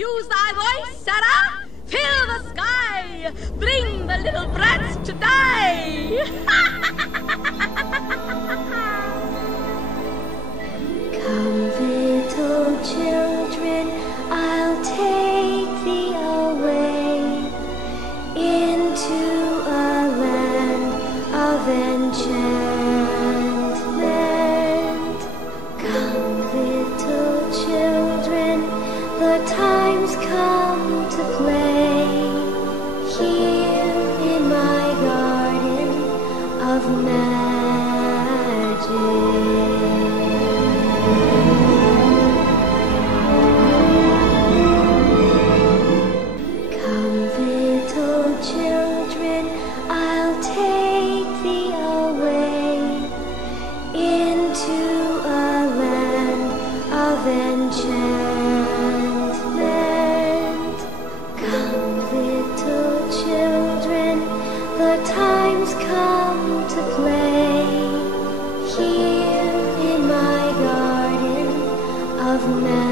Use thy voice, Sarah! Fill the sky! Bring the little brats to die! Come, little children, I'll take thee away into a land of enchantment. Come, little children, the time's come to play here in my garden of magic. Children, I'll take thee away into a land of enchantment. Come, little children, the time's come to play here in my garden of magic.